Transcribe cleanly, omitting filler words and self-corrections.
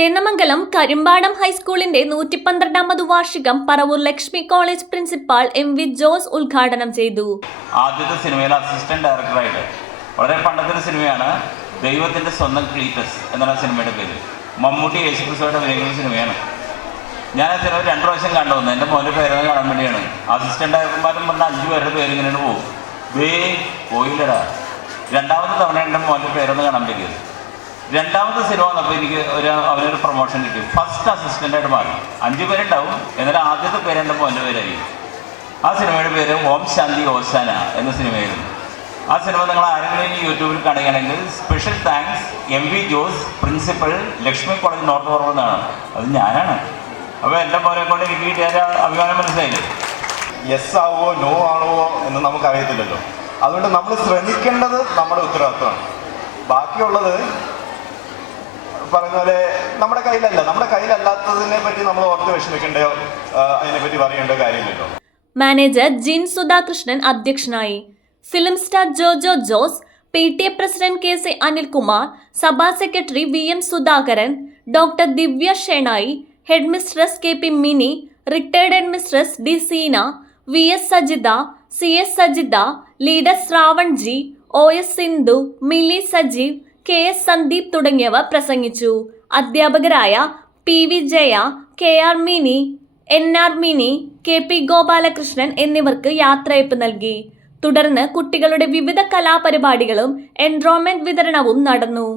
ചേന്നമംഗലം കരിമ്പാടം ഹൈസ്കൂളിന്റെ 112ാമത് വാർഷികം Paravur Lakshmi college principal MV Jose ഉദ്ഘാടനം ചെയ്തു. ആദ്യത്തെ സിനിമയിൽ അസിസ്റ്റന്റ് ഡയറക്ടറായിട്ട് വളരെ പണ്ടത്തെ സിനിമയാണ് ദൈവത്തിന്റെ സ്വന്തം ക്ലീറ്റസ് എന്നുള്ള സിനിമയുടെ പേര്. മമ്മൂട്ടി യേശുക്രിസ്തുവായിട്ട് അഭിനയിക്കുന്ന സിനിമയാണ്. ഞാൻ ആ സിനിമ 2 പ്രാവശ്യം കണ്ടുവന്നു. എൻ്റെ മോൻ്റെ പേരെന്ന് കാണാൻ വേണ്ടിയാണ്. അസിസ്റ്റന്റ് ഡയറക്ടർമാരും പറഞ്ഞ 5 പേരുടെ പേര് ഇങ്ങനെ പോകും. പോയില്ലടാ. 2ാമത്തെ തവണ എൻ്റെ മോൻ്റെ പേരൊന്ന് കാണാൻ പറ്റിയത്. 2ാമത്തെ സിനിമ വന്നപ്പോൾ എനിക്ക് അവനൊരു പ്രൊമോഷൻ കിട്ടി. ഫസ്റ്റ് അസിസ്റ്റൻ്റായിട്ട് മാറി. 5 പേരുണ്ടാവും, എന്നാലും ആദ്യത്തെ പേര് എൻ്റെ മോൻ്റെ പേരായിരിക്കും. ആ സിനിമയുടെ പേര് ഓം ശാന്തി ഓശാന എന്ന സിനിമയായിരുന്നു. ആ സിനിമ നിങ്ങൾ ആരെങ്കിലും യൂട്യൂബിൽ കാണുകയാണെങ്കിൽ special thanks MV Jose, principal Lakshmi college north Paravur എന്നാണ്. അത് ഞാനാണ്. അപ്പോൾ എൻ്റെ മോനെ കൊണ്ട് എനിക്ക് കിട്ടിയ അഭിമാനം മനസ്സിലായില്ലേ. യെസ് ആവോ നോ ആണോ എന്ന് നമുക്കറിയത്തില്ലല്ലോ. അതുകൊണ്ട് നമ്മൾ ശ്രമിക്കേണ്ടത് നമ്മുടെ ഉത്തരവാദിത്വമാണ്. ബാക്കിയുള്ളത് പറഞ്ഞ പോലെ നമ്മുടെ കയ്യിലല്ല. നമ്മുടെ കയ്യിലല്ലാത്തതിനെ പറ്റി നമ്മൾ ഓർത്ത് വിഷമിക്കേണ്ടയോ അതിനെപ്പറ്റി പറയേണ്ട കാര്യമില്ലല്ലോ. മാനേജർ ജിൻ സുധാകൃഷ്ണൻ അധ്യക്ഷനായി. Film star Jojo Jose, PTA president KC Anilkumar, സഭാ secretary VM Sudhakaran, doctor Divya Shenoy, head mistress KP Mini, retired head mistress D Seena, VS Sajitha, CS Sajitha, leader Shravan G, OS Sindhu, Mili Sajeev, KS Sandeep തുടങ്ങിയവർ പ്രസംഗിച്ചു. അധ്യാപകരായ PV Jaya, KR Mini, NR Mini, KP Gopalakrishnan എന്നിവർക്ക് യാത്രയയപ്പ് നൽകി. തുടർന്ന് കുട്ടികളുടെ വിവിധ കലാപരിപാടികളും എൻറോൾമെന്റ് വിതരണവും നടന്നു.